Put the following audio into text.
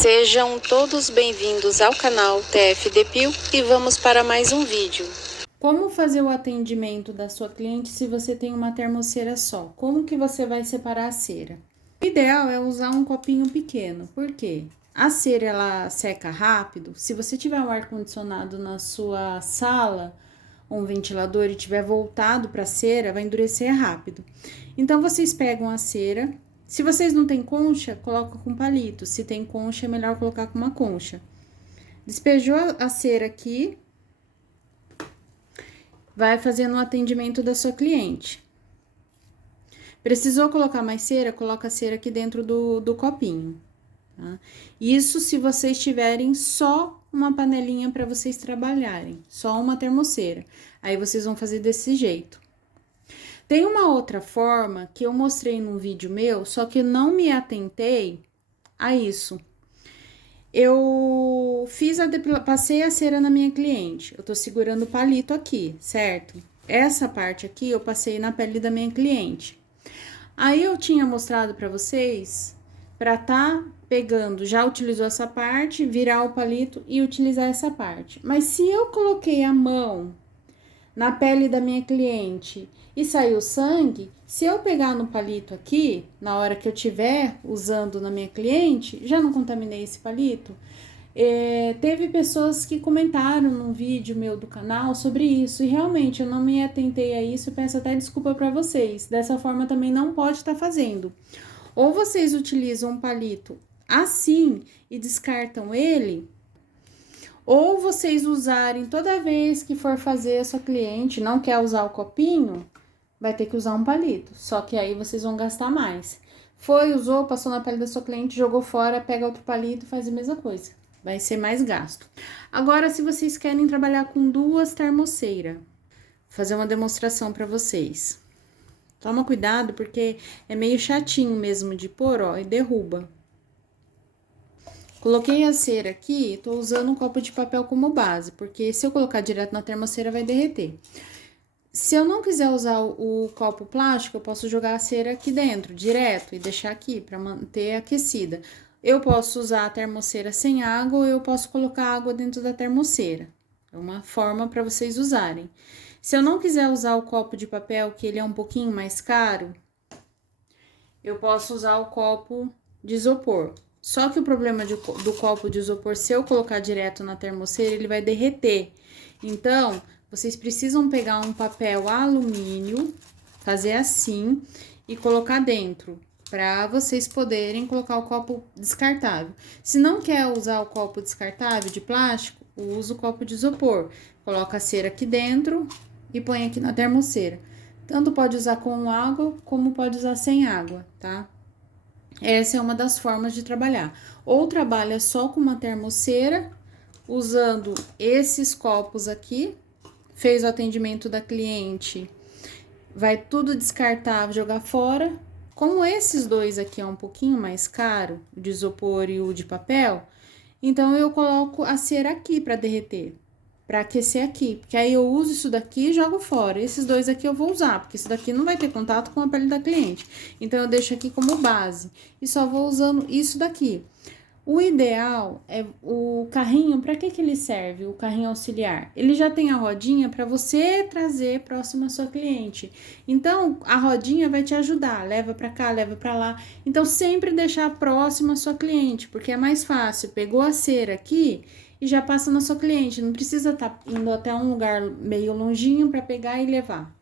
Sejam todos bem-vindos ao canal TFDPIL e vamos para mais um vídeo. Como fazer o atendimento da sua cliente se você tem uma termoceira só? Como que você vai separar a cera? O ideal é usar um copinho pequeno, por quê? A cera ela seca rápido. Se você tiver um ar-condicionado na sua sala, um ventilador e tiver voltado para a cera, vai endurecer rápido. Então vocês pegam a cera. Se vocês não têm concha, coloca com palito. Se tem concha, é melhor colocar com uma concha. Despejou a cera aqui, vai fazendo o atendimento da sua cliente. Precisou colocar mais cera, coloca a cera aqui dentro do copinho. Tá? Isso se vocês tiverem só uma panelinha para vocês trabalharem, só uma termoceira. Aí vocês vão fazer desse jeito. Tem uma outra forma que eu mostrei num vídeo meu, só que eu não me atentei a isso. Eu passei a cera na minha cliente. Eu tô segurando o palito aqui, certo? Essa parte aqui eu passei na pele da minha cliente. Aí eu tinha mostrado pra vocês pra tá pegando, já utilizou essa parte, virar o palito e utilizar essa parte. Mas se eu coloquei a mão na pele da minha cliente e saiu sangue, se eu pegar no palito aqui, na hora que eu tiver usando na minha cliente, já não contaminei esse palito? Teve pessoas que comentaram num vídeo meu do canal sobre isso, e realmente eu não me atentei a isso, peço até desculpa para vocês. Dessa forma também não pode estar fazendo. Ou vocês utilizam um palito assim e descartam ele, ou vocês usarem toda vez que for fazer a sua cliente, não quer usar o copinho, vai ter que usar um palito. Só que aí vocês vão gastar mais. Foi, usou, passou na pele da sua cliente, jogou fora, pega outro palito e faz a mesma coisa. Vai ser mais gasto. Agora, se vocês querem trabalhar com duas termoceiras, vou fazer uma demonstração para vocês. Toma cuidado, porque é meio chatinho mesmo de pôr, ó, e derruba. Coloquei a cera aqui, tô usando um copo de papel como base, porque se eu colocar direto na termoceira vai derreter. Se eu não quiser usar o copo plástico, eu posso jogar a cera aqui dentro, direto, e deixar aqui para manter aquecida. Eu posso usar a termoceira sem água ou eu posso colocar água dentro da termoceira. É uma forma para vocês usarem. Se eu não quiser usar o copo de papel, que ele é um pouquinho mais caro, eu posso usar o copo de isopor. Só que o problema do copo de isopor, se eu colocar direto na termoceira, ele vai derreter. Então, vocês precisam pegar um papel alumínio, fazer assim e colocar dentro, para vocês poderem colocar o copo descartável. Se não quer usar o copo descartável de plástico, usa o copo de isopor. Coloca a cera aqui dentro e põe aqui na termoceira. Tanto pode usar com água, como pode usar sem água, tá? Essa é uma das formas de trabalhar. Ou trabalha só com uma termoceira, usando esses copos aqui, fez o atendimento da cliente, vai tudo descartar, jogar fora. Como esses dois aqui é um pouquinho mais caro, o de isopor e o de papel, então eu coloco a cera aqui para derreter, para aquecer aqui, porque aí eu uso isso daqui e jogo fora. Esses dois aqui eu vou usar, porque esse daqui não vai ter contato com a pele da cliente. Então, eu deixo aqui como base e só vou usando isso daqui. O ideal é o carrinho, para que ele serve? O carrinho auxiliar. Ele já tem a rodinha para você trazer próximo à sua cliente. Então, a rodinha vai te ajudar, leva para cá, leva para lá. Então, sempre deixar próximo à sua cliente, porque é mais fácil. Pegou a cera aqui e já passa na sua cliente, não precisa estar indo até um lugar meio longinho para pegar e levar.